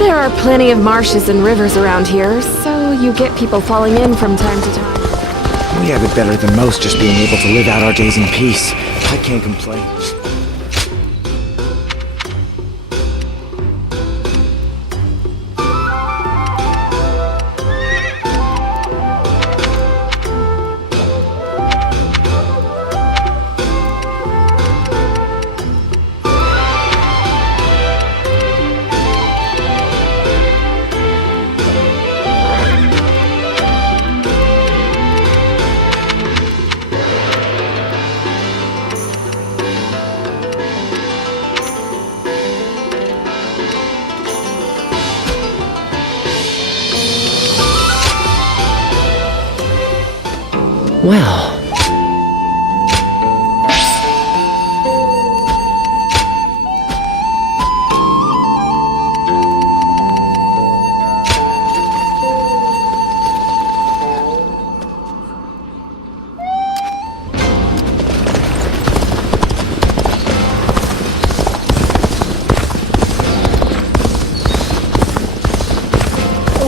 There are plenty of marshes and rivers around here, so you get people falling in from time to time. We have it better than most, just being able to live out our days in peace. I can't complain. Well...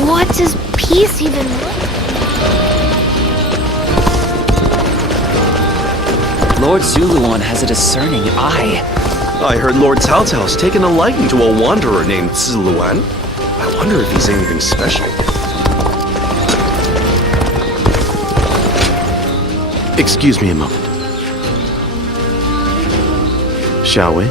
What does peace even look? Lord Zuluan has a discerning eye. I heard Lord Cao Cao's taken a liking to a wanderer named Zuluan. I wonder if he's anything special. Excuse me a moment. Shall we?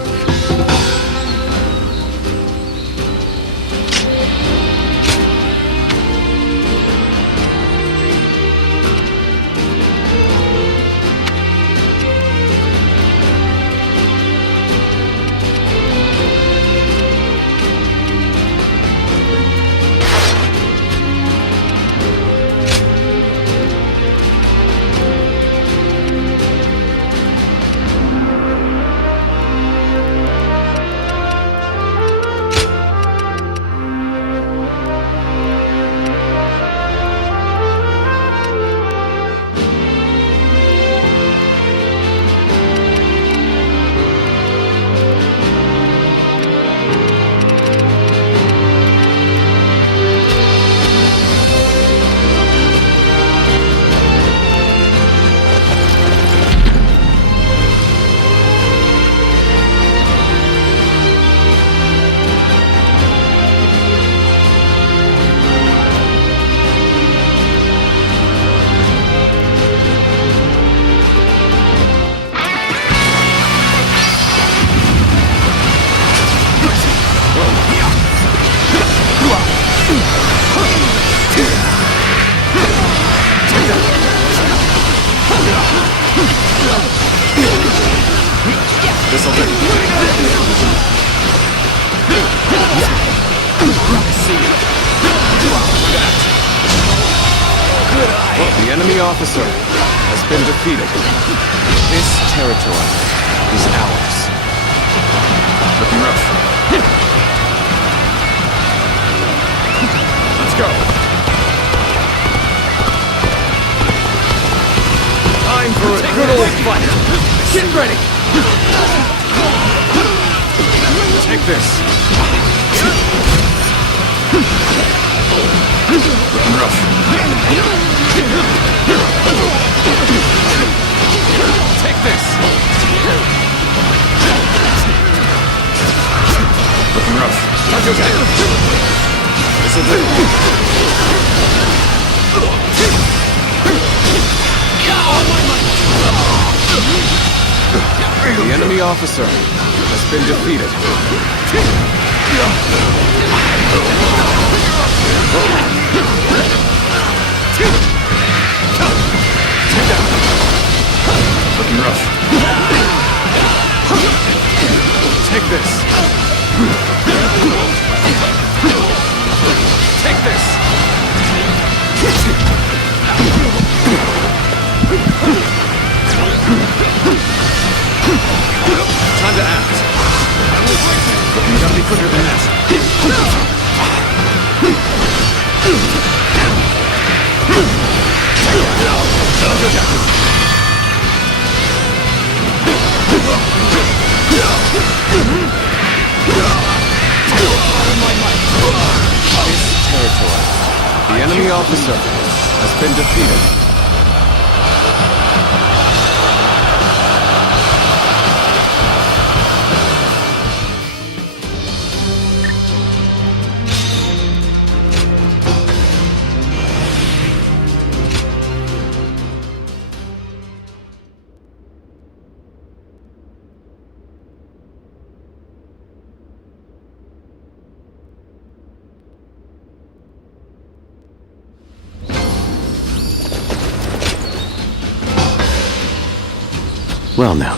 This'll do. The enemy officer has been defeated. This territory is ours. Looking rough. Let's go. Time for a good old fight. Get ready. Take this. Looking rough. Take this. Looking rough. This'll do. The enemy officer has been defeated. Looking rough. Take this. Take this. Time to act. You gotta be quick The enemy officer has been defeated. Well now.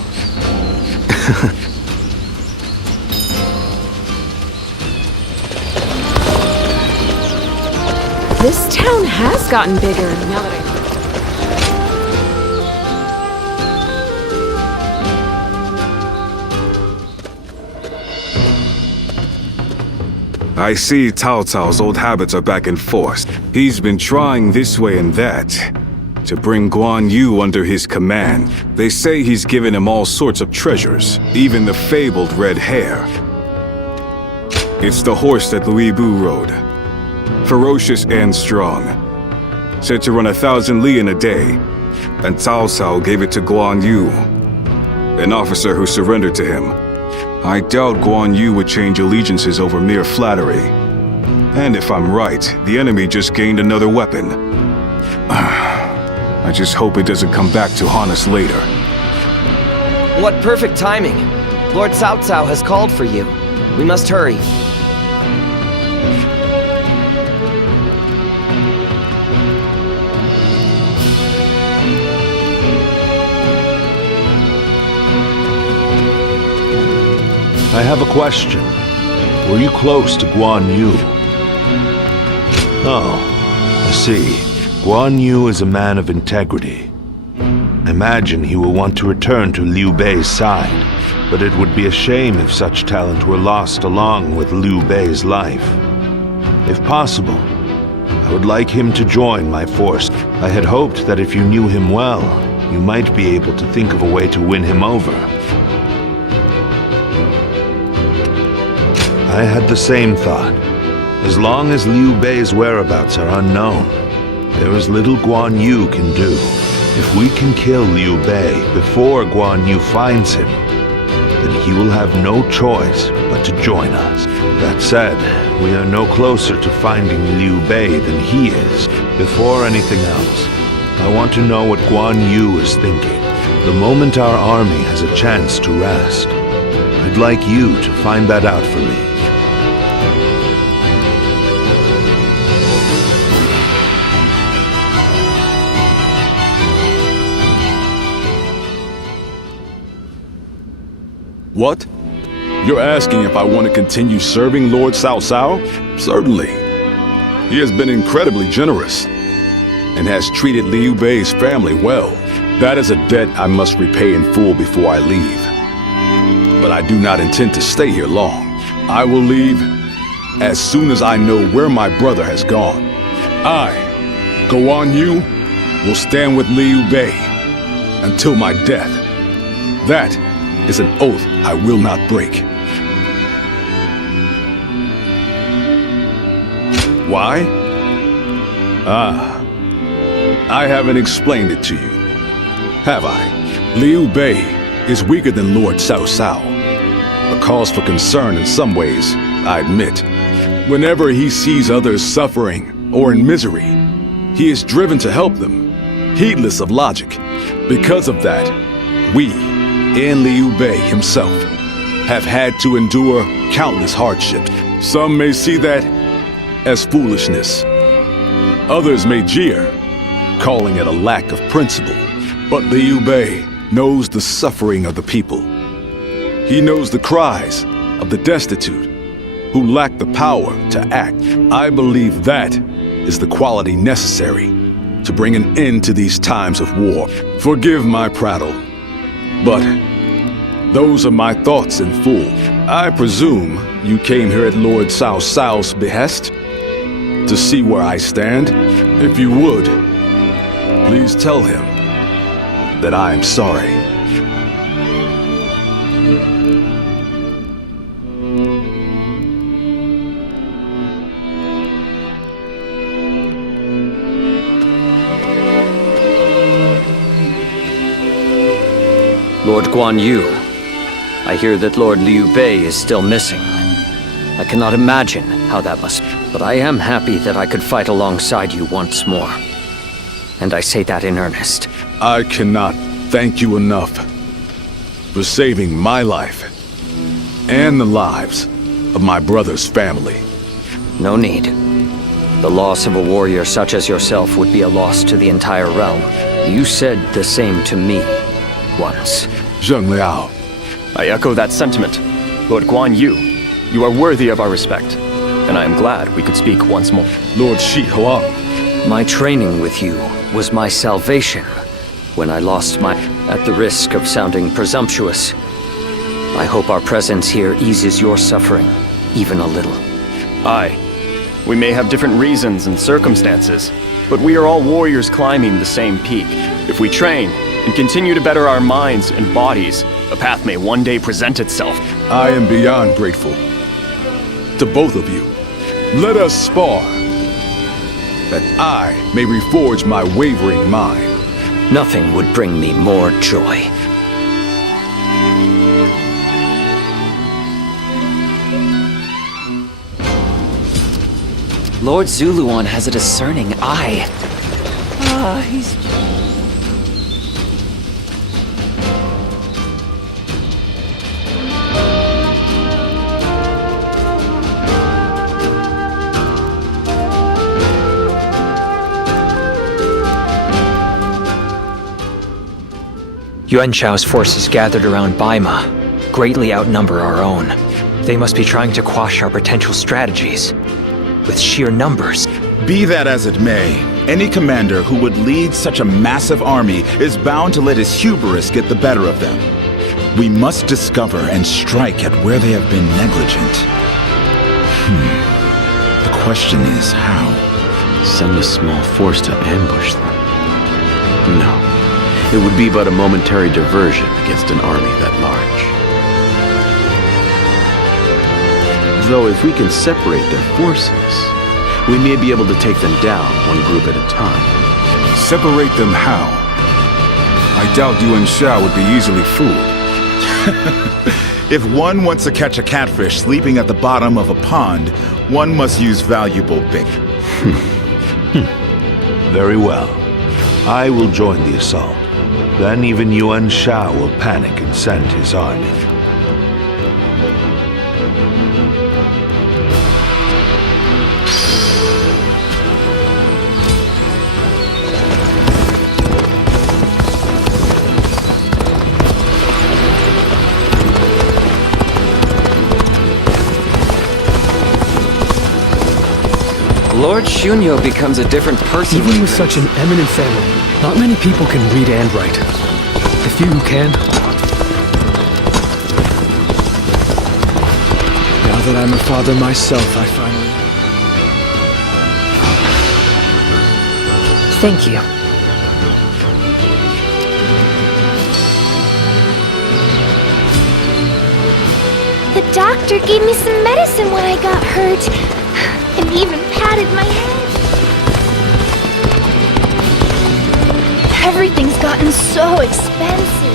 This town has gotten bigger now that I see Cao Cao's old habits are back in force. He's been trying this way and that to bring Guan Yu under his command. They say he's given him all sorts of treasures, even the fabled red hair. It's the horse that Louis Bu rode. Ferocious and strong. Said to run 1,000 li in a day. And Cao Cao gave it to Guan Yu, an officer who surrendered to him. I doubt Guan Yu would change allegiances over mere flattery. And if I'm right, the enemy just gained another weapon. I just hope it doesn't come back to haunt us later. What perfect timing! Lord Cao Cao has called for you. We must hurry. I have a question. Were you close to Guan Yu? Oh, I see. Guan Yu is a man of integrity. I imagine he will want to return to Liu Bei's side, but it would be a shame if such talent were lost along with Liu Bei's life. If possible, I would like him to join my force. I had hoped that if you knew him well, you might be able to think of a way to win him over. I had the same thought. As long as Liu Bei's whereabouts are unknown, there is little Guan Yu can do. If we can kill Liu Bei before Guan Yu finds him, then he will have no choice but to join us. That said, we are no closer to finding Liu Bei than he is. Before anything else, I want to know what Guan Yu is thinking. The moment our army has a chance to rest, I'd like you to find that out for me. What? You're asking if I want to continue serving Lord Cao Cao? Certainly. He has been incredibly generous and has treated Liu Bei's family well. That is a debt I must repay in full before I leave. But I do not intend to stay here long. I will leave as soon as I know where my brother has gone. I, Guan Yu, will stand with Liu Bei until my death. That is an oath I will not break. Why? I haven't explained it to you, have I? Liu Bei is weaker than Lord Cao Cao. A cause for concern in some ways, I admit. Whenever he sees others suffering or in misery, he is driven to help them, heedless of logic. Because of that, we, and Liu Bei himself, have had to endure countless hardships. Some may see that as foolishness. Others may jeer, calling it a lack of principle. But Liu Bei knows the suffering of the people. He knows the cries of the destitute who lack the power to act. I believe that is the quality necessary to bring an end to these times of war. Forgive my prattle, but those are my thoughts in full. I presume you came here at Lord Cao Cao's behest to see where I stand. If you would, please tell him that I am sorry. Lord Guan Yu. I hear that Lord Liu Bei is still missing. I cannot imagine how that must be, but I am happy that I could fight alongside you once more. And I say that in earnest. I cannot thank you enough for saving my life and the lives of my brother's family. No need. The loss of a warrior such as yourself would be a loss to the entire realm. You said the same to me once. Zheng Liao, I echo that sentiment. Lord Guan Yu, you are worthy of our respect, and I am glad we could speak once more. Lord Shi Huang, My training with you was my salvation when I lost my... At the risk of sounding presumptuous, I hope our presence here eases your suffering even a little. Aye. We may have different reasons and circumstances, but we are all warriors climbing the same peak. If we train and continue to better our minds and bodies, a path may one day present itself. I am beyond grateful to both of you. Let us spar, that I may reforge my wavering mind. Nothing would bring me more joy. Lord Zuluan has a discerning eye. He's... Yuan Shao's forces gathered around Baima greatly outnumber our own. They must be trying to quash our potential strategies with sheer numbers. Be that as it may, any commander who would lead such a massive army is bound to let his hubris get the better of them. We must discover and strike at where they have been negligent. The question is how? Send a small force to ambush them. No. It would be but a momentary diversion against an army that large. Though if we can separate their forces, we may be able to take them down one group at a time. Separate them how? I doubt Yuan Shao would be easily fooled. If one wants to catch a catfish sleeping at the bottom of a pond, one must use valuable bait. Very well. I will join the assault. Then even Yuan Shao will panic and send his army. Lord Shunyo becomes a different person. Even with such an eminent family, not many people can read and write. The few who can... Now that I'm a father myself, I finally... Thank you. The doctor gave me some medicine when I got hurt, and even patted my head. Everything's gotten so expensive.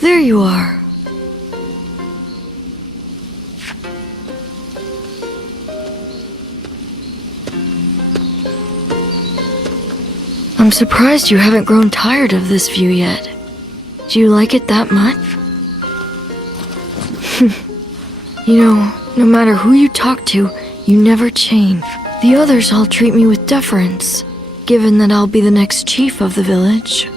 There you are. I'm surprised you haven't grown tired of this view yet. Do you like it that much? You know, no matter who you talk to, you never change. The others all treat me with deference, given that I'll be the next chief of the village.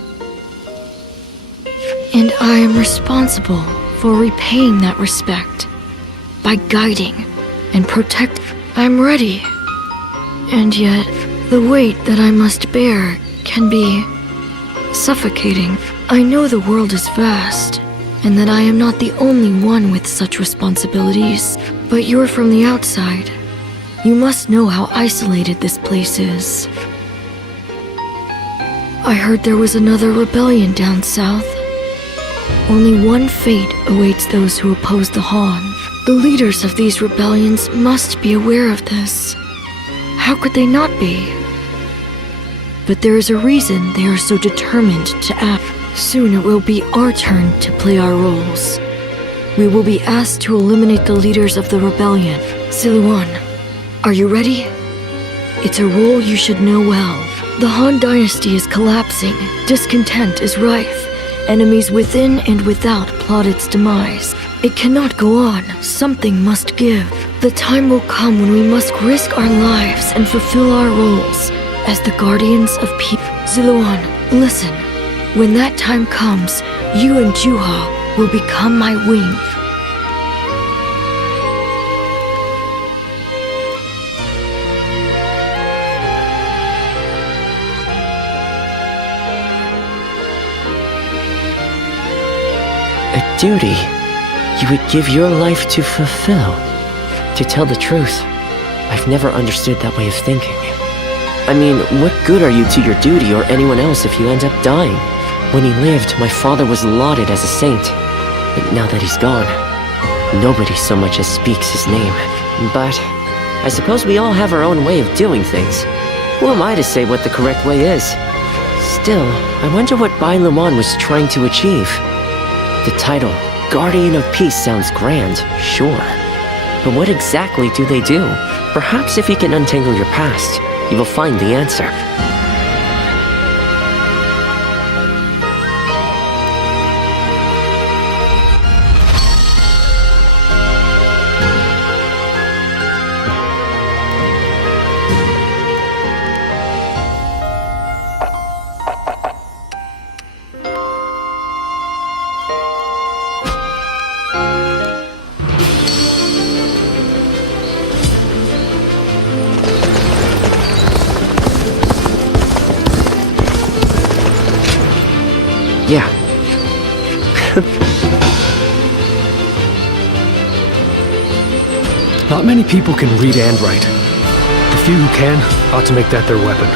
And I am responsible for repaying that respect by guiding and protecting. I'm ready. And yet, the weight that I must bear can be suffocating. I know the world is vast, and that I am not the only one with such responsibilities. But you're from the outside. You must know how isolated this place is. I heard there was another rebellion down south. Only one fate awaits those who oppose the Han. The leaders of these rebellions must be aware of this. How could they not be? But there is a reason they are so determined to act. Soon it will be our turn to play our roles. We will be asked to eliminate the leaders of the rebellion. Siluan, are you ready? It's a role you should know well. The Han dynasty is collapsing. Discontent is rife. Enemies within and without plot its demise. It cannot go on. Something must give. The time will come when we must risk our lives and fulfill our roles as the guardians of peace. Siluan, listen. When that time comes, you and Juha will become my wing. A duty you would give your life to fulfill. To tell the truth, I've never understood that way of thinking. I mean, what good are you to your duty or anyone else if you end up dying? When he lived, my father was lauded as a saint. But now that he's gone, nobody so much as speaks his name. But I suppose we all have our own way of doing things. Who am I to say what the correct way is? Still, I wonder what Bai Luman was trying to achieve. The title, Guardian of Peace, sounds grand, sure. But what exactly do they do? Perhaps if you can untangle your past, you will find the answer. Yeah. Not many people can read and write. The few who can ought to make that their weapon.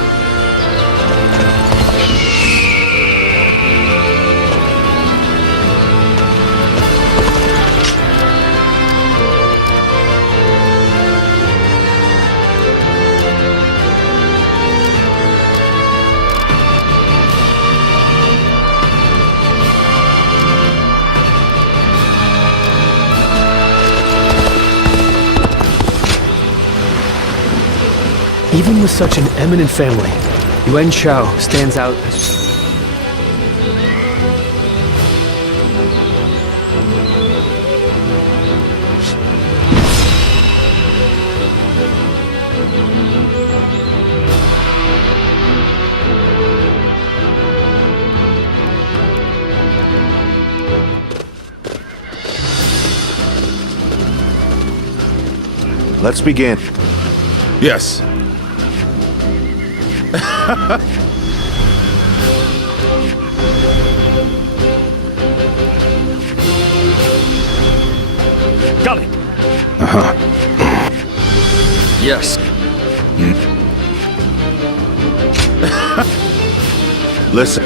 Even with such an eminent family, Yuan Shao stands out as... Let's begin. Yes. Got it. Yes. Listen.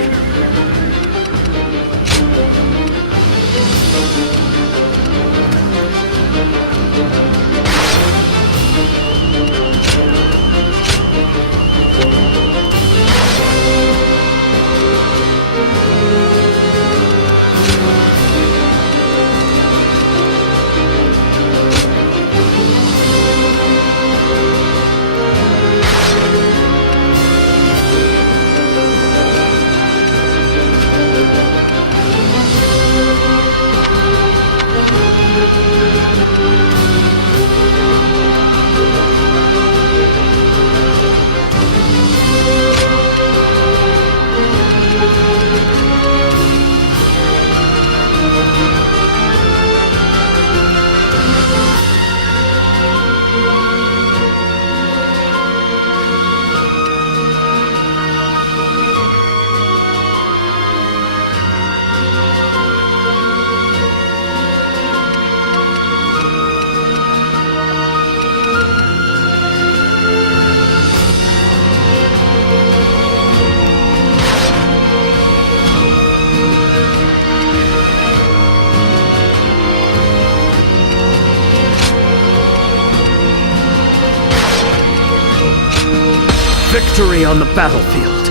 victory on the battlefield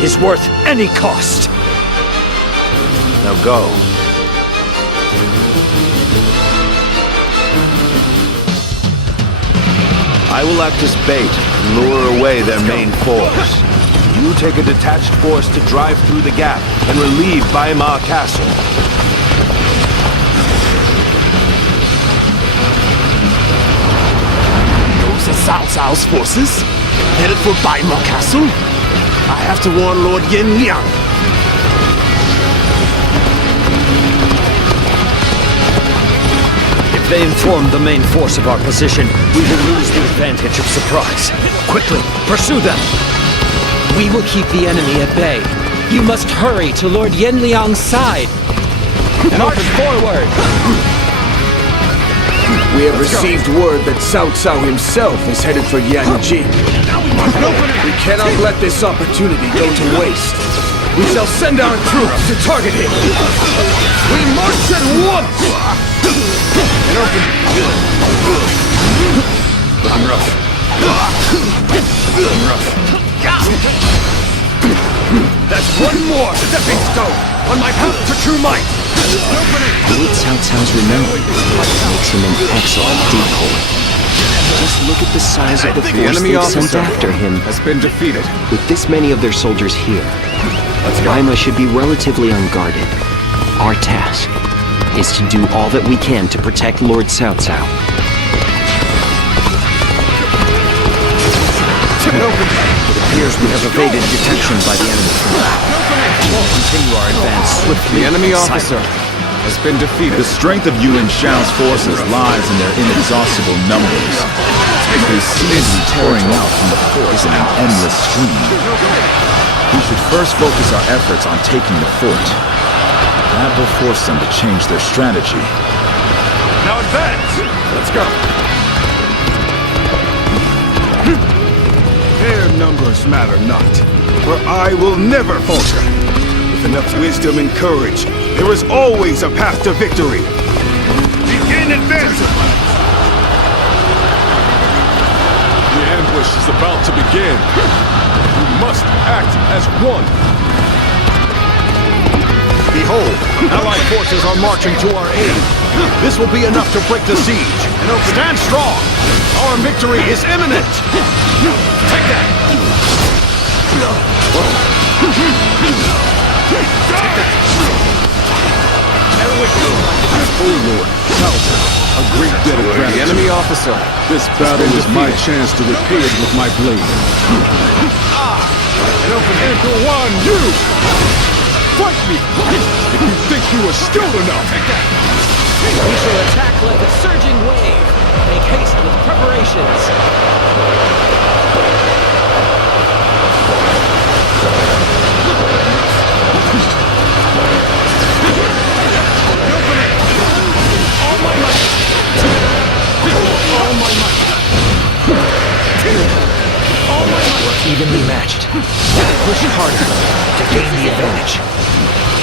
is worth any cost. Now go. I will act as bait and lure away their main force. You take a detached force to drive through the gap and relieve Weimar Castle. Those are Cao Cao's forces, headed for Weimar Castle. I have to warn Lord Liang. If they inform the main force of our position, we will lose the advantage of surprise. Quickly, pursue them! We will keep the enemy at bay. You must hurry to Lord Liang's side. March forward! We have received word that Cao Cao himself is headed for Yanji. We cannot let this opportunity go to waste. We shall send our troops to target him. We march at once! Looking rough. Looking rough. That's one more stepping stone on my path to true might! Lord Cao Cao's remembrance makes him an excellent decoy. Just look at the size of the force enemy they've sent officer after him. has been defeated. With this many of their soldiers here, Weimar should be relatively unguarded. Our task is to do all that we can to protect Lord Cao Cao. It appears we have evaded detection by the enemy. We'll continue our advance swiftly. The enemy officer has been defeated. The strength of Yuan Shao's forces lies in their inexhaustible numbers. They seem to be pouring out from the forts in an endless stream. We should first focus our efforts on taking the fort. That will force them to change their strategy. Now advance! Let's go! Their numbers matter not, for I will never falter. With enough wisdom and courage, there is always a path to victory. Begin advancing! The ambush is about to begin. You must act as one. Behold, Allied forces are marching to our aid. This will be enough to break the siege. Stand strong! Our victory is imminent! Take that! Oh Lord, Cao Cao, a great debt of gratitude. The enemy officer. This battle is my chance to repay it with my blade. Emperor Wan Yu! Fight me! If you think you are skilled enough! We shall attack like a surging wave. Make haste with preparations. All my might! All my might! All my might! We're evenly matched. Push harder to gain the advantage.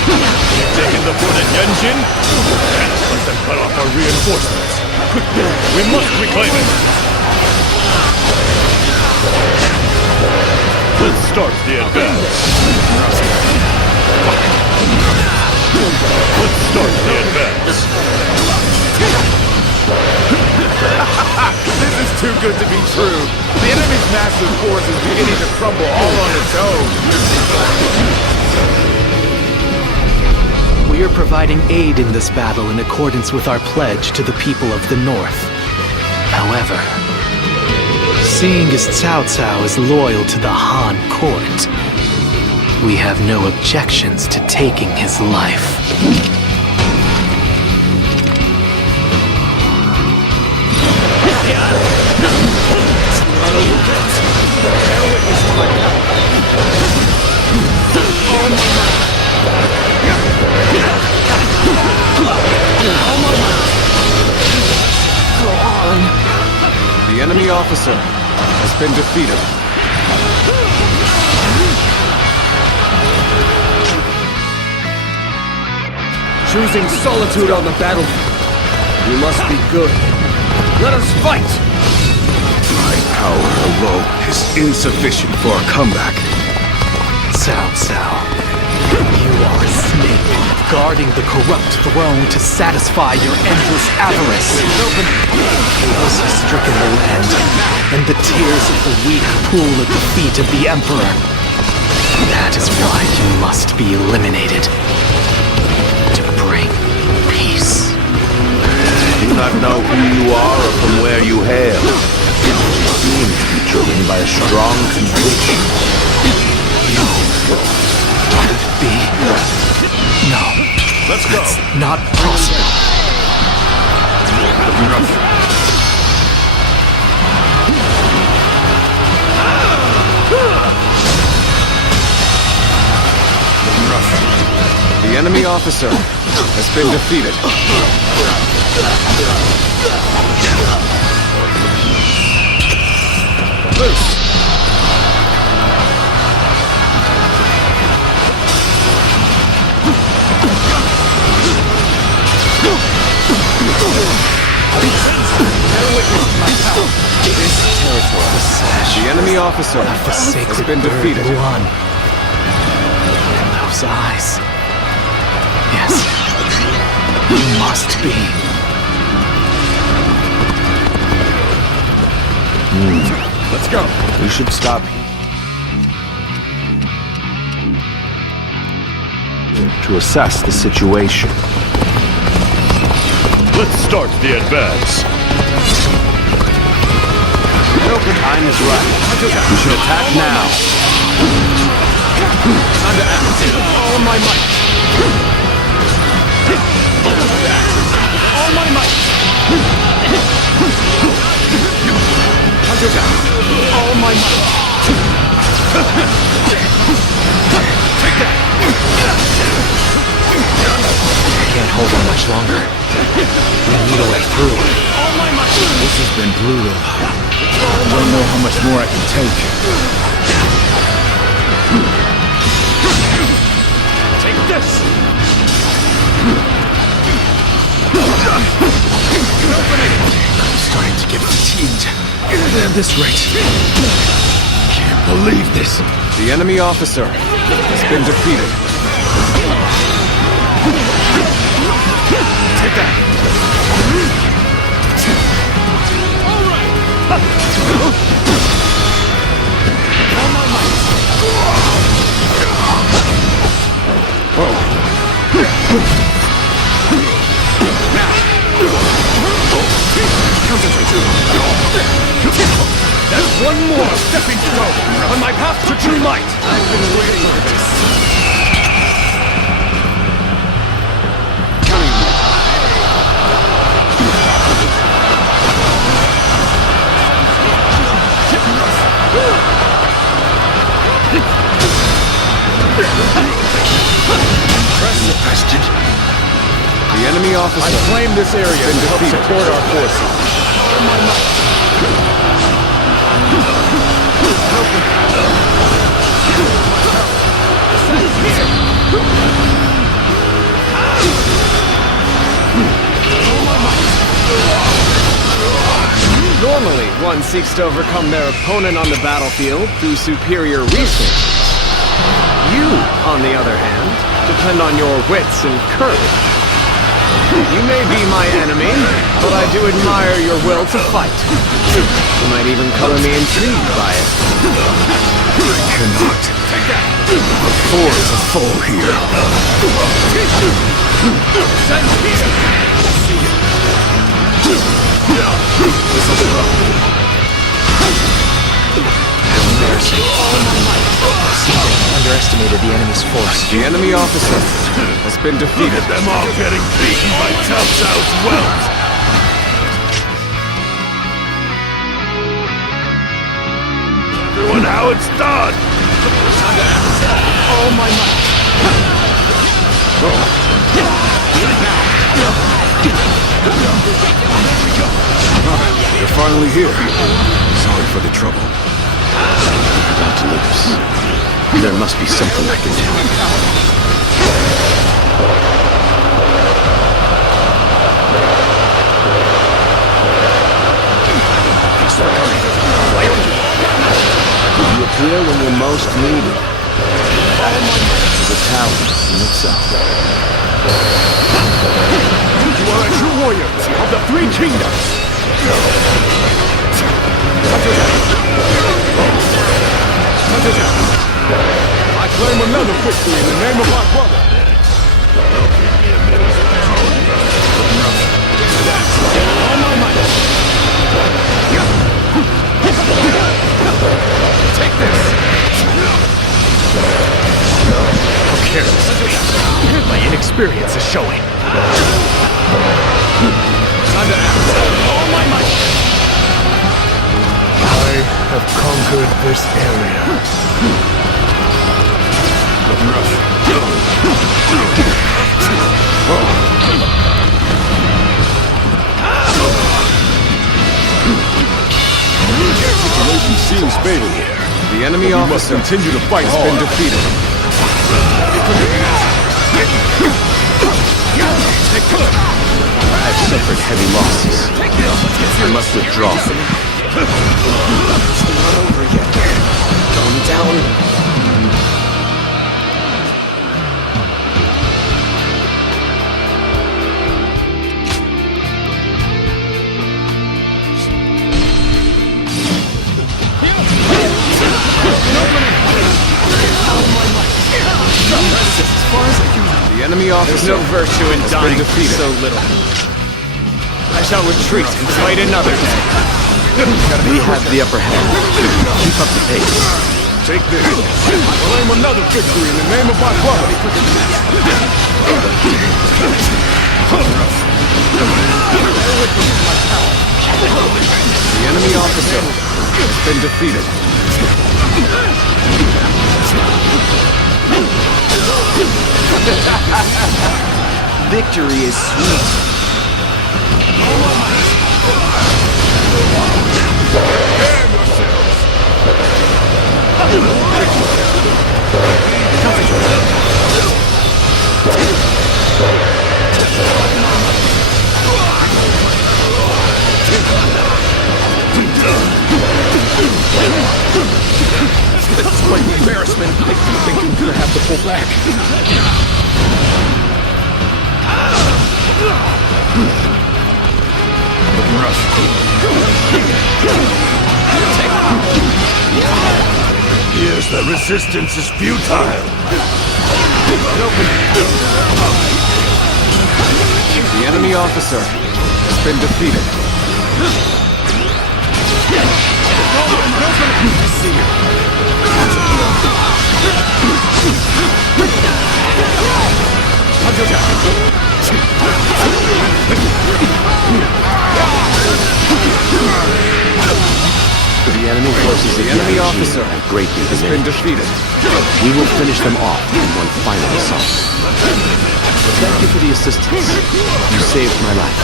Taking the fort at Yanjin? Let them cut off our reinforcements. Quickly, we must reclaim it! Let's start the advance. Let's start the advance. This is too good to be true. The enemy's massive force is beginning to crumble all on its own. We are providing aid in this battle in accordance with our pledge to the people of the North. However, seeing as Cao Cao is loyal to the Han court, we have no objections to taking his life. The enemy officer has been defeated. Choosing solitude on the battlefield. We must be good. Let us fight! My power alone is insufficient for a comeback. Cao Cao, you are a snake, guarding the corrupt throne to satisfy your endless avarice. Chaos has stricken the land, and the tears of the weak pool at the feet of the Emperor. That is why you must be eliminated. To bring peace. I do not know who you are or from where you hail. You seem to be driven by a strong conviction. No. Could it be? No. Let's go. That's not possible. The enemy officer has been defeated. Loose! This territory is sash. The enemy officer has been defeated. One. And those eyes. Yes. You must be. Let's go. We should stop to assess the situation. Let's start the advance. The time is right. We should attack now. Time to act. All my might. All my might. Time to attack. All my might. Take that. I can't hold on much longer. We need a way through. All my might. This has been brutal. I don't know how much more I can take. Take this. I'm starting to get fatigued. At this rate. Can't believe this. The enemy officer has been defeated. Take that. That's one more stepping stone on my path to true might. I've been waiting for this. The enemy officer. I claim this area and help support our forces. Normally, one seeks to overcome their opponent on the battlefield through superior resources. You, on the other hand, depend on your wits and courage. You may be my enemy, but I do admire your will to fight. You might even color me intrigued by it. I cannot. The floor is a foe here. Send here! Embarrassing. Something underestimated the enemy's force. The enemy officer has been defeated. Look at them all getting beaten by Cao Cao's wealth. Everyone, how it's done! All my might. You're finally here. Sorry for the trouble. I'm about to lose. There must be something I can do. here when you're most needed. That is a talent in itself. You are a true warrior of the three kingdoms! I claim another victory in the name of my brother! All my might! Take this! How careless! My inexperience is showing. Time to act! All my might! I have conquered this area. Situation seems fatal here. The enemy officer must continue to fight has been defeated. I've suffered heavy losses. I must withdraw. Not over yet. Going down. The enemy officer There's no virtue in has dying been defeated. so little. I shall retreat and fight another day. We have the upper hand. Keep up the pace. Take this. I claim another victory in the name of my brother. The enemy officer has been defeated. Victory is sweet. This is quite an embarrassment. I think I'm gonna have to pull back. Looking rough. Yes, the resistance is futile. The enemy officer has been defeated. I see you. The enemy forces The enemy officer are greatly has been defeated. We will finish them off in one final assault. Thank you for the assistance. You saved my life.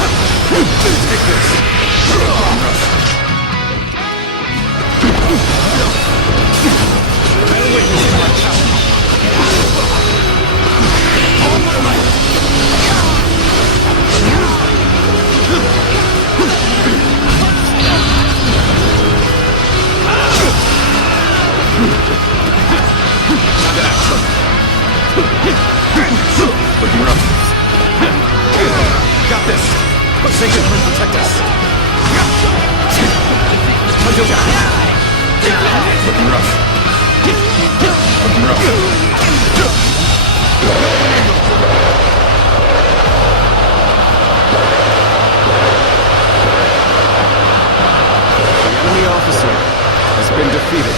Take this. Looking rough. Got this. Sacred Twin, protect us. Looking rough. Looking rough. The enemy officer has been defeated.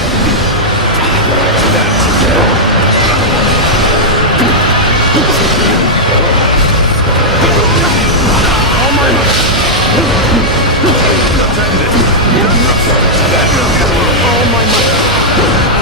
All my might. All my might.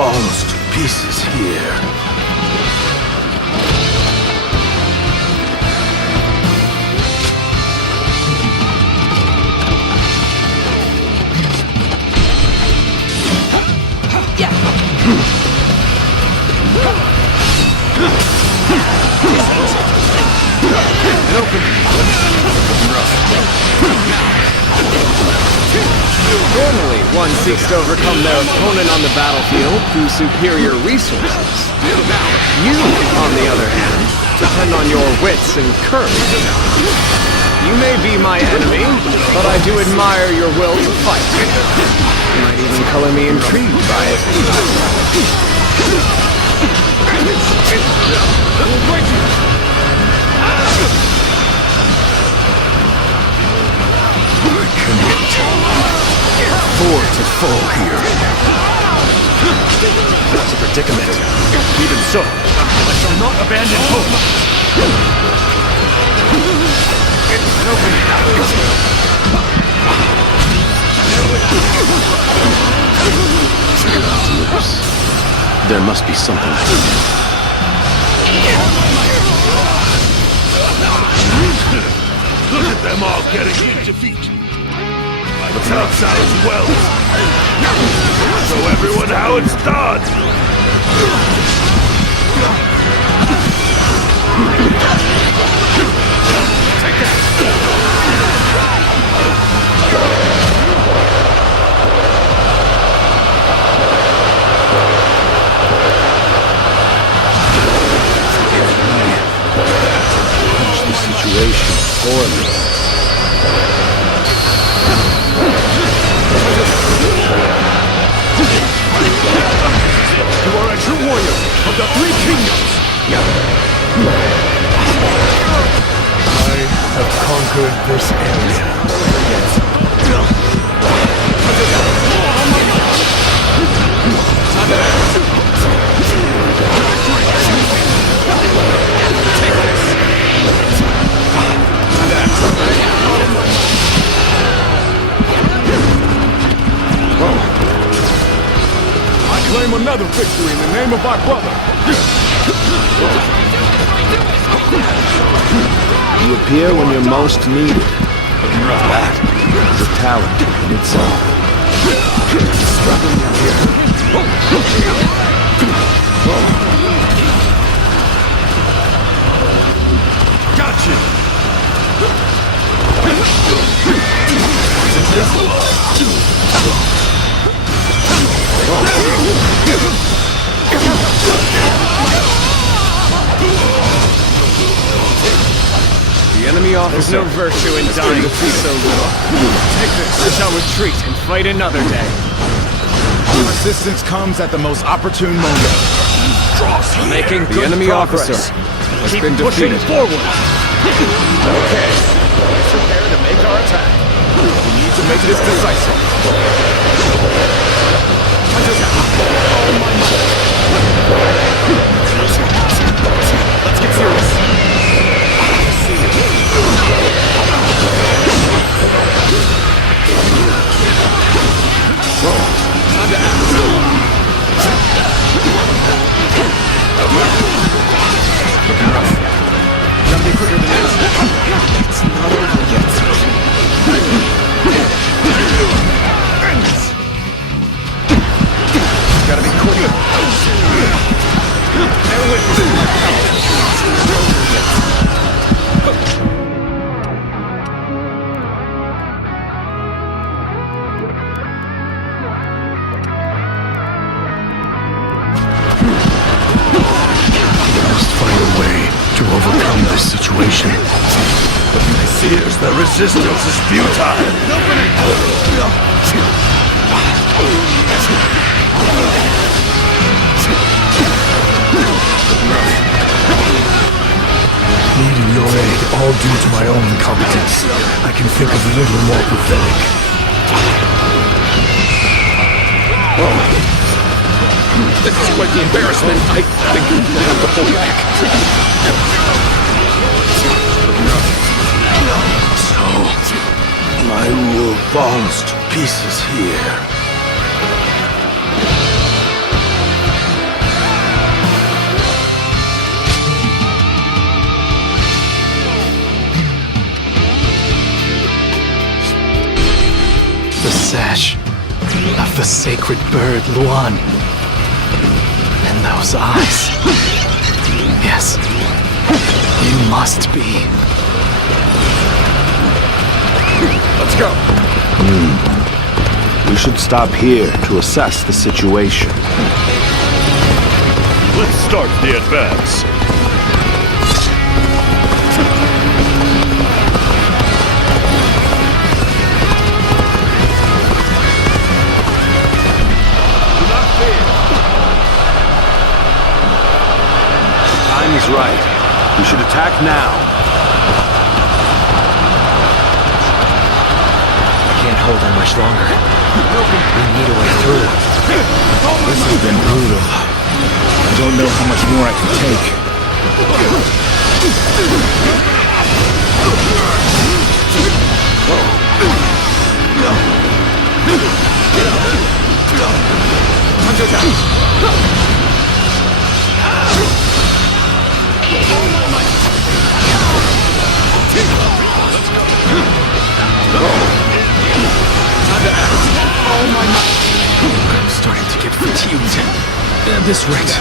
falls to pieces here. Normally, one seeks to overcome their opponent on the battlefield through superior resources. You, on the other hand, depend on your wits and courage. You may be my enemy, but I do admire your will to fight. You might even color me intrigued by it. Four to fall here. That's a predicament. Even so, I shall not abandon hope. There must be something. Look at them all getting into feet. But that's as well. Show everyone how it's done. Take that. Manage the situation poorly. You are a true warrior of the Three Kingdoms! I have conquered this area. I claim another victory in the name of our brother! You appear when you're most needed. That is a talent in itself. Struggling out here. Gotcha! The enemy officer. There's no virtue in dying so little. Take this. I shall retreat and fight another day. Resistance comes at the most opportune moment. Making The enemy progress. officer has Keep been pushing defeated. forward. Okay, let's prepare to make our attack. We need to make this decisive. Let's get serious. Gotta be quicker than this. It's not over yet. Gotta be quicker. Bear with me. It's not over yet. To overcome this situation. It fears the resistance is futile. Needing your aid, all due to my own incompetence, I can think of little more pathetic. This is quite the embarrassment. I think we'll have to pull back. So, my rule falls to pieces here. of the sacred bird Luan. And those eyes. Yes, you must be. Let's go. We should stop here to assess the situation. Let's start the advance. Time is right. We should attack now. I can't hold on much longer. We need a way through. This has been brutal. I don't know how much more I can take. I'm starting to get fatigued. At this rate.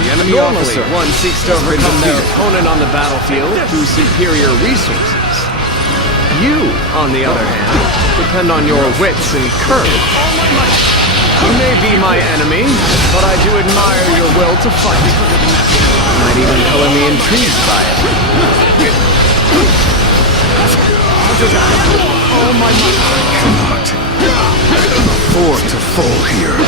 The enemy officer. One seeks to overcome their opponent on the battlefield through superior resources. You, on the other hand, depend on your wits and courage. You may be my enemy, but I do admire your will to fight. You might even color me intrigued by it. Oh my God. Afford to fall here.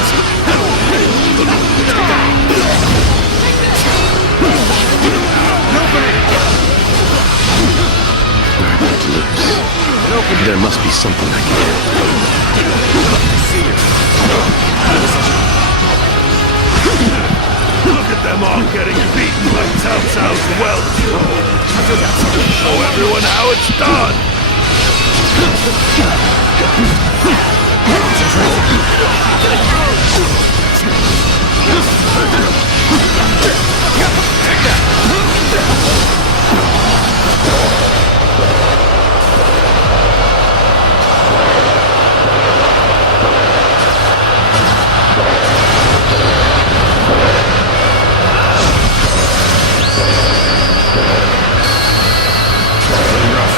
There must be something I can do. Look at them all getting beaten by Cao Cao's welts. Show everyone how it's done.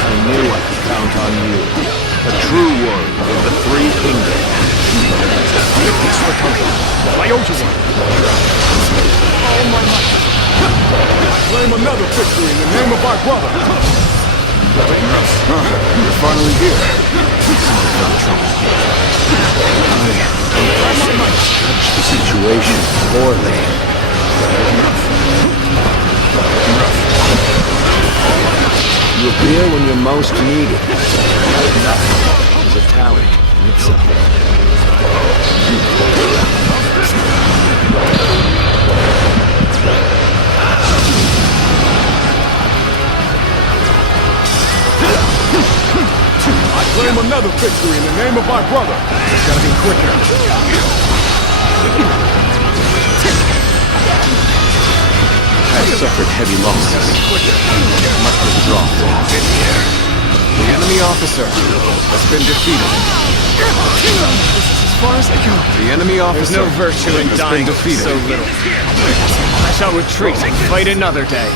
I knew I could count on you. A true warrior of the Three Kingdoms. I owe you one. All my might. I claim another victory in the name of our brother. You're finally here. Sorry for the trouble. I judged the situation poorly. You appear when you're most needed. That is a talent in itself. I claim another victory in the name of our brother. Just gotta be quicker. I've suffered heavy losses. Must withdraw. The enemy officer has been defeated. As far as I go. The enemy officer There's no virtue in has dying been defeated. so little. I shall retreat and fight another day.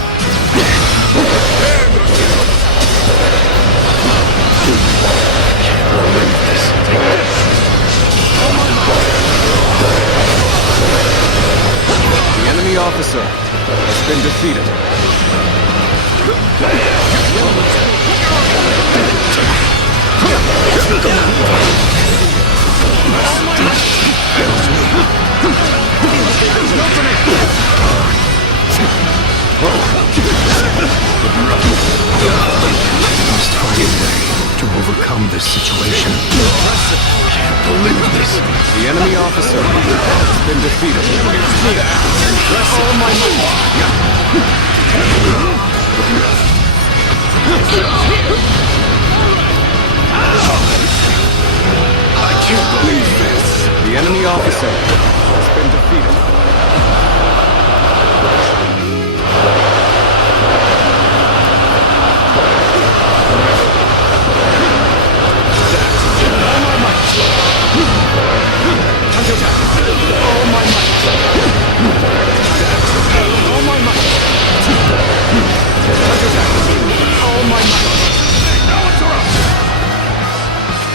The enemy officer has been defeated. Must find a way. to overcome this situation. I can't believe this. The enemy officer has been defeated. All my I can't believe this. The enemy officer has been defeated.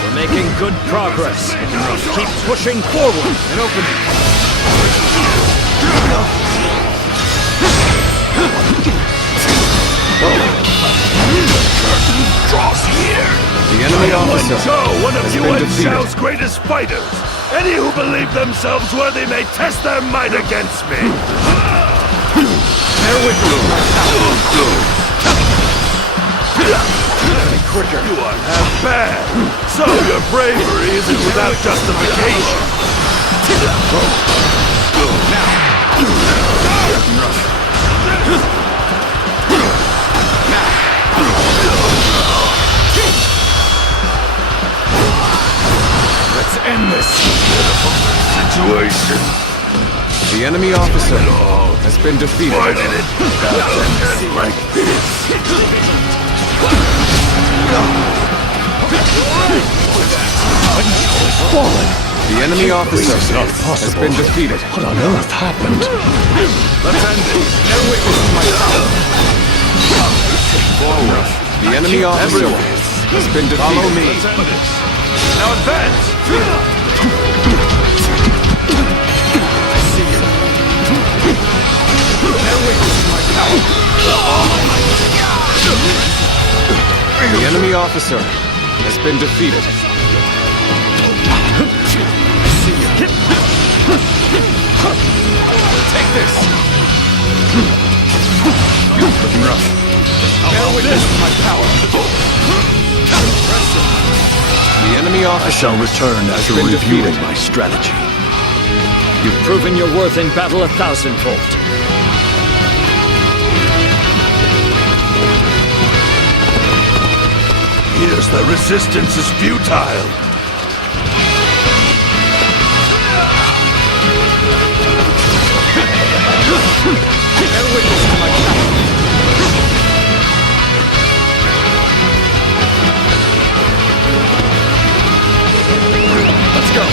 We're making good progress. Keep pushing forward. An opening. Draws here. The enemy officer One of has you been and defeated. Xiao's greatest fighters. Any who believe themselves worthy may test their might against me. Bear with me. Quicker. You are half bad. So your bravery isn't without justification. Let's end this situation. The enemy officer has been defeated. Why did it end like this? The enemy officer has been defeated. What on earth happened? Let's end it. Bear witness to my power. Forward. The enemy officer has been defeated. Follow me. Now advance. I see you. Bear witness to my power. The enemy officer has been defeated. I see you. Take this. Looking rough. Bear witness to my power. The enemy officer shall return after reviewing my strategy. You've proven your worth in battle 1,000-fold. Here's the resistance is futile. Bear witness to my power. Let's go.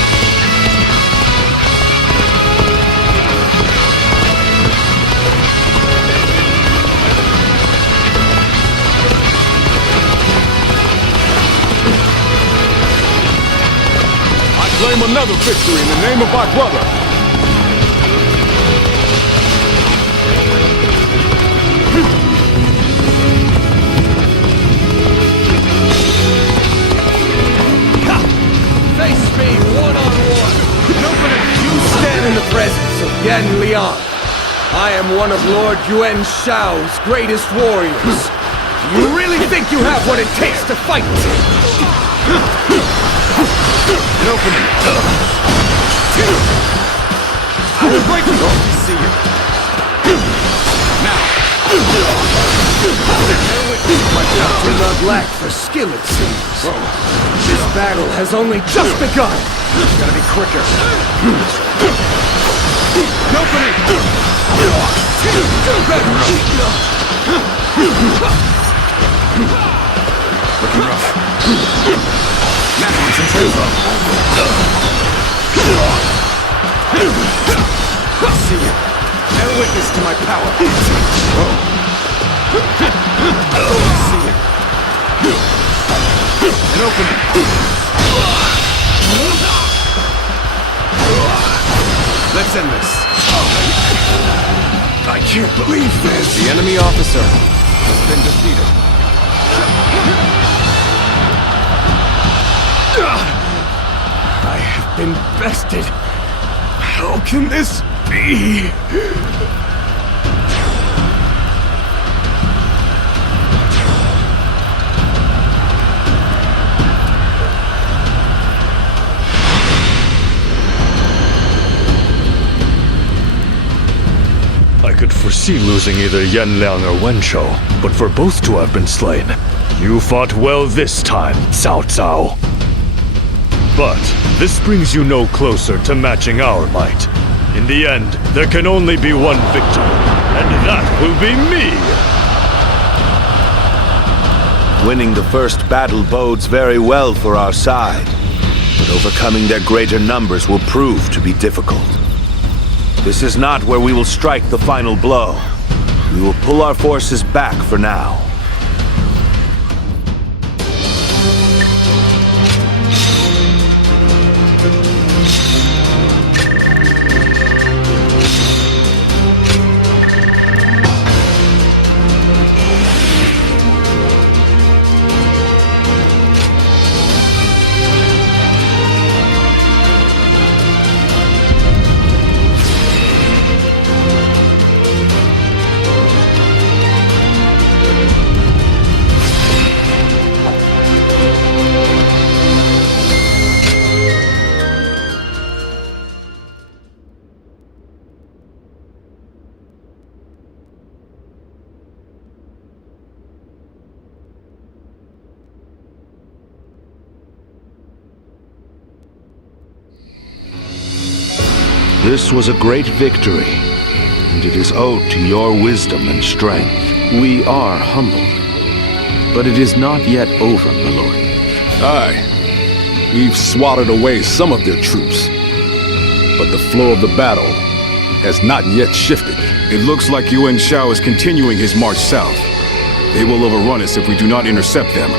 Claim another victory in the name of our brother. Face me one-on-one. You stand in the presence of Yan Liang. I am one of Lord Yuan Shao's greatest warriors. You really think you have what it takes to fight? An opening. I will break you. See you. Now. I do not lack for skill, it seems. This battle has only just begun. Gotta be quicker. An opening. Looking rough. Now concentrate. See you. Bear witness to my power. See you. An opening. Let's end this. I can't believe this. The enemy officer has been defeated. I have been bested. How can this be? see losing either Yanliang or Wenshou, but for both to have been slain. You fought well this time, Cao Cao. But this brings you no closer to matching our might. In the end, there can only be one victor, and that will be me! Winning the first battle bodes very well for our side, but overcoming their greater numbers will prove to be difficult. This is not where we will strike the final blow. We will pull our forces back for now. This was a great victory, and it is owed to your wisdom and strength. We are humbled, but it is not yet over, my lord. Aye. We've swatted away some of their troops, but the flow of the battle has not yet shifted. It looks like Yuan Shao is continuing his march south. They will overrun us if we do not intercept them.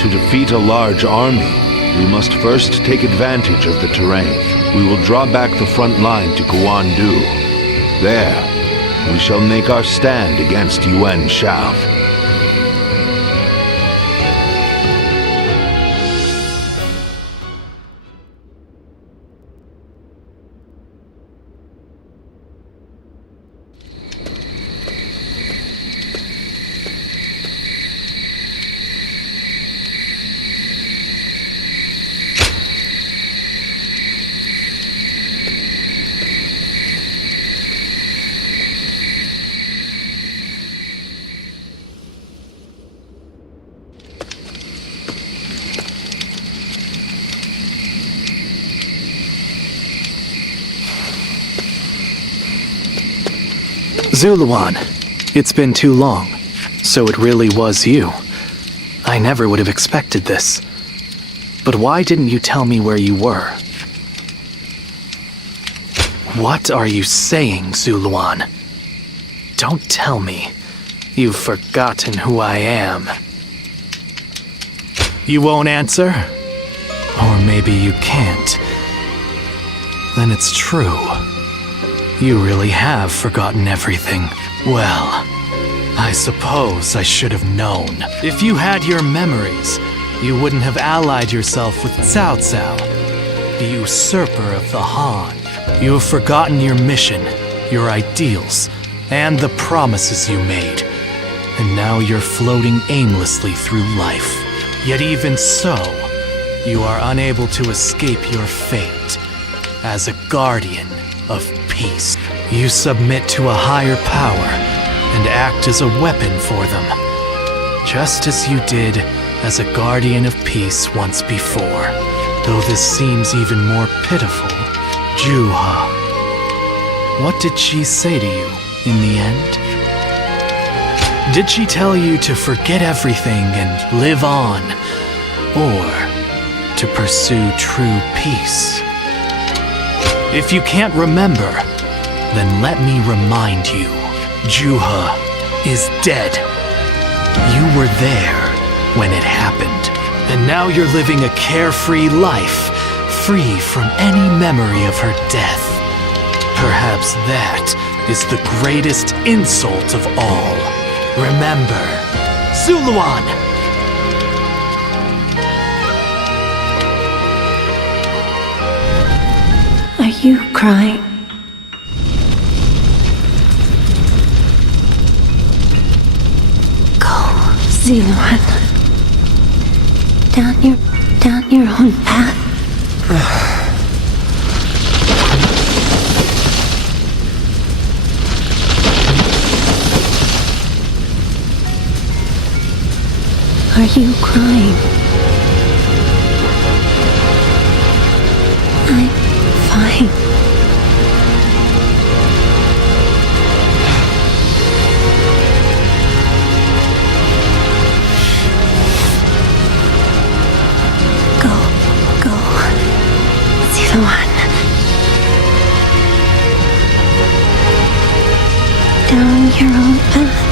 To defeat a large army, we must first take advantage of the terrain. We will draw back the front line to Guandu. There, we shall make our stand against Yuan Shao. Zuluan, it's been too long. So it really was you. I never would have expected this. But why didn't you tell me where you were? What are you saying, Zuluan? Don't tell me. You've forgotten who I am. You won't answer? Or maybe you can't. Then it's true. You really have forgotten everything. Well, I suppose I should have known. If you had your memories, you wouldn't have allied yourself with Cao Cao, the usurper of the Han. You have forgotten your mission, your ideals, and the promises you made. And now you're floating aimlessly through life. Yet even so, you are unable to escape your fate as a guardian of peace. You submit to a higher power and act as a weapon for them, just as you did as a guardian of peace once before. Though this seems even more pitiful, Juha, what did she say to you in the end? Did she tell you to forget everything and live on, or to pursue true peace? If you can't remember, then let me remind you, Juha is dead. You were there when it happened, and now you're living a carefree life, free from any memory of her death. Perhaps that is the greatest insult of all. Remember, Zuluan! Are you crying? Go, Zuluan. Down your own path. Are you crying? I'm fine. Go. See the one. Down your own path.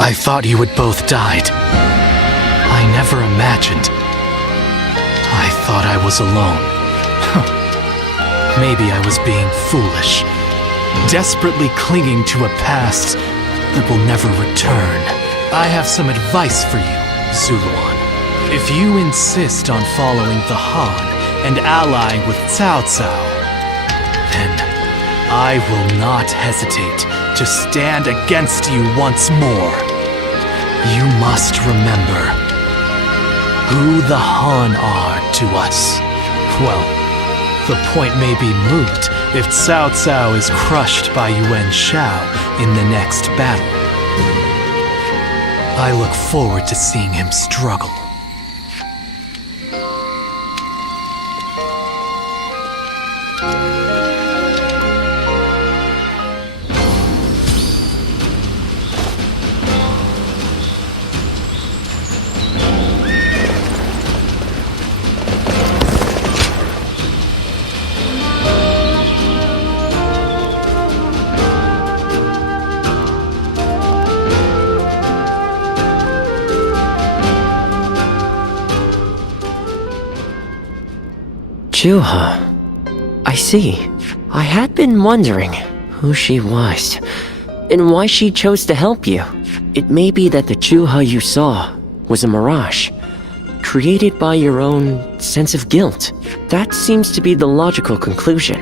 I thought you had both died. I never imagined. I thought I was alone. Maybe I was being foolish, desperately clinging to a past that will never return. I have some advice for you, Zuluan. If you insist on following the Han and allying with Cao Cao, then I will not hesitate to stand against you once more. You must remember who the Han are to us. Well, the point may be moot if Cao Cao is crushed by Yuan Shao in the next battle. I look forward to seeing him struggle. Chuha. I see. I had been wondering who she was, and why she chose to help you. It may be that the Chuha you saw was a mirage, created by your own sense of guilt. That seems to be the logical conclusion.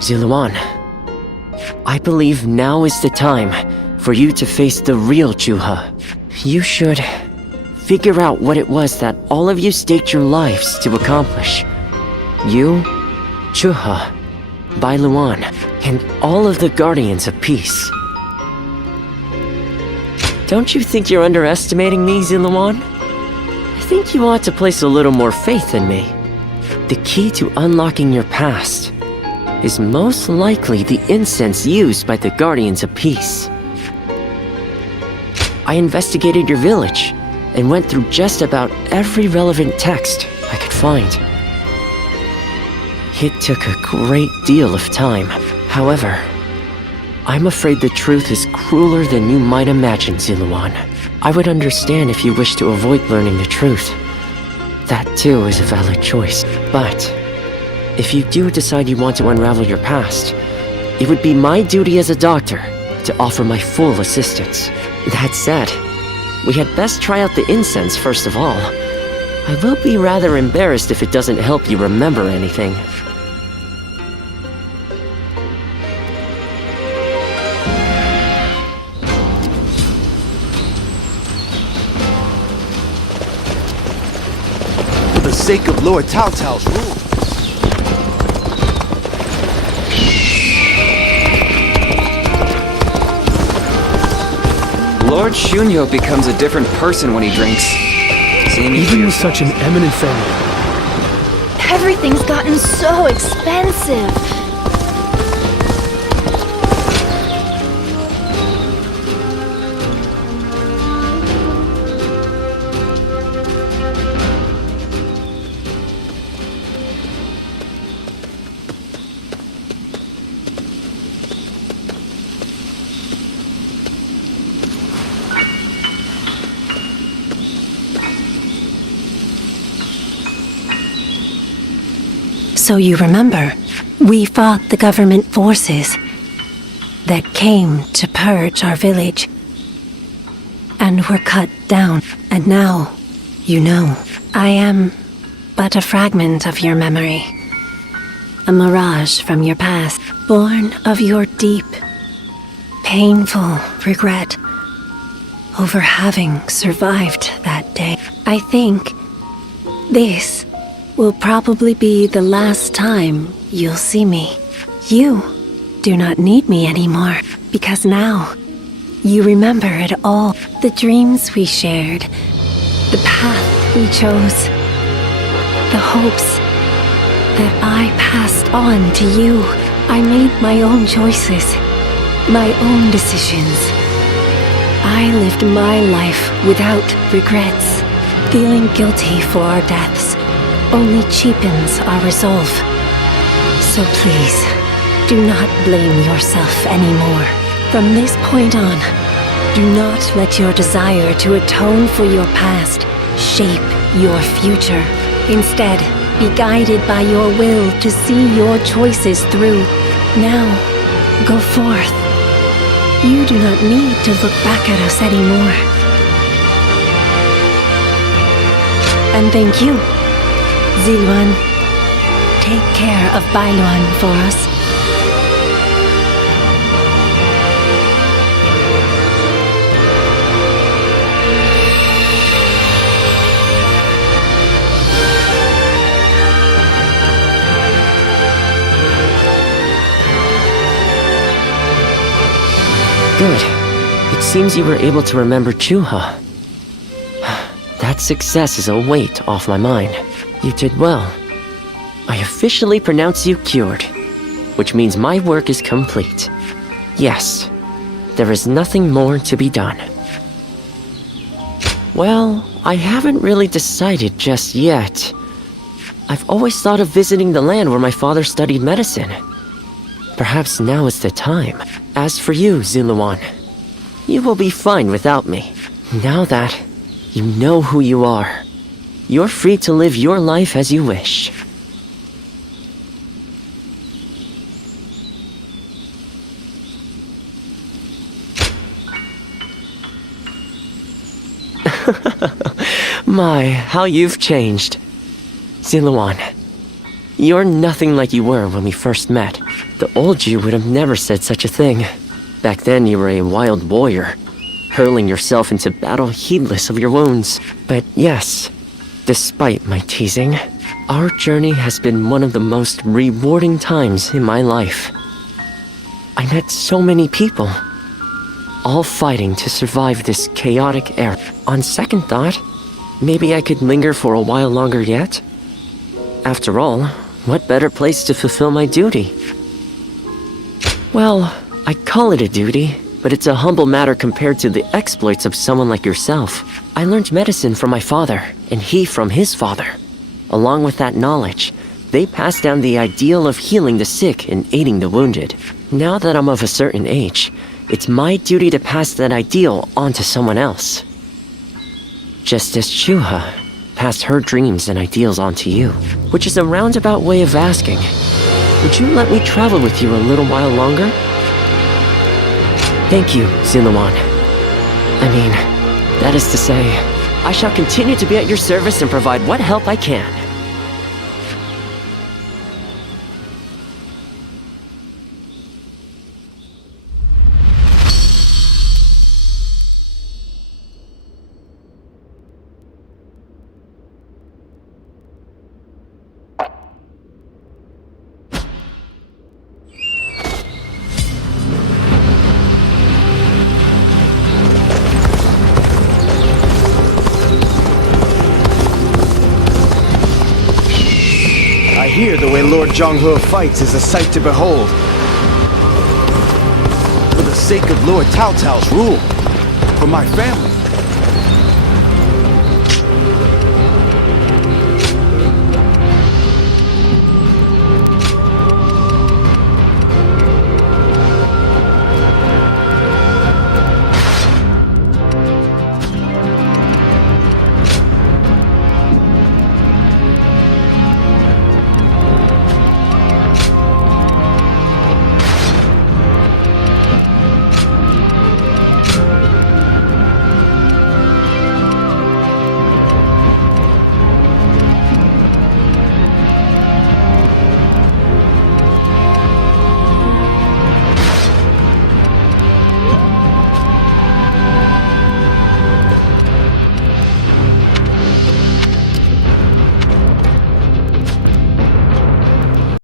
Zuluan, I believe now is the time for you to face the real Chuha. You should figure out what it was that all of you staked your lives to accomplish. You, Chuha, Bai Luan, and all of the Guardians of Peace. Don't you think you're underestimating me, Zuluan? I think you ought to place a little more faith in me. The key to unlocking your past is most likely the incense used by the Guardians of Peace. I investigated your village and went through just about every relevant text I could find. It took a great deal of time. However, I'm afraid the truth is crueler than you might imagine, Zuluan. I would understand if you wish to avoid learning the truth. That too is a valid choice. But if you do decide you want to unravel your past, it would be my duty as a doctor to offer my full assistance. That said, we had best try out the incense first of all. I will be rather embarrassed if it doesn't help you remember anything. For the sake of Lord Cao Cao's rule. Lord Shunyo becomes a different person when he drinks. even with such an eminent family. Everything's gotten so expensive. So you remember, we fought the government forces that came to purge our village and were cut down. And now, you know, I am but a fragment of your memory. A mirage from your past, born of your deep, painful regret over having survived that day. I think this will probably be the last time you'll see me. You do not need me anymore, because now you remember it all. The dreams we shared, the path we chose, the hopes that I passed on to you. I made my own choices, my own decisions. I lived my life without regrets. Feeling guilty for our deaths only cheapens our resolve. So please, do not blame yourself anymore. From this point on, do not let your desire to atone for your past shape your future. Instead, be guided by your will to see your choices through. Now, go forth. You do not need to look back at us anymore. And thank you, Ziluan. Take care of Bailuan for us. Good. It seems you were able to remember Chuha. That success is a weight off my mind. You did well. I officially pronounce you cured, which means my work is complete. Yes, there is nothing more to be done. Well, I haven't really decided just yet. I've always thought of visiting the land where my father studied medicine. Perhaps now is the time. As for you, Ziluan, you will be fine without me. Now that you know who you are, you're free to live your life as you wish. My, how you've changed. Ziluan, you're nothing like you were when we first met. The old you would have never said such a thing. Back then you were a wild warrior, hurling yourself into battle heedless of your wounds. But yes, despite my teasing, our journey has been one of the most rewarding times in my life. I met so many people, all fighting to survive this chaotic era. On second thought, maybe I could linger for a while longer yet. After all, what better place to fulfill my duty? Well, I call it a duty, but it's a humble matter compared to the exploits of someone like yourself. I learned medicine from my father, and he from his father. Along with that knowledge, they passed down the ideal of healing the sick and aiding the wounded. Now that I'm of a certain age, it's my duty to pass that ideal on to someone else. Just as Chuha passed her dreams and ideals on to you, which is a roundabout way of asking, would you let me travel with you a little while longer? Thank you, Ziluan. I mean, that is to say, I shall continue to be at your service and provide what help I can. here, the way Lord Zhonghe fights is a sight to behold. For the sake of Lord Cao Cao's rule. For my family.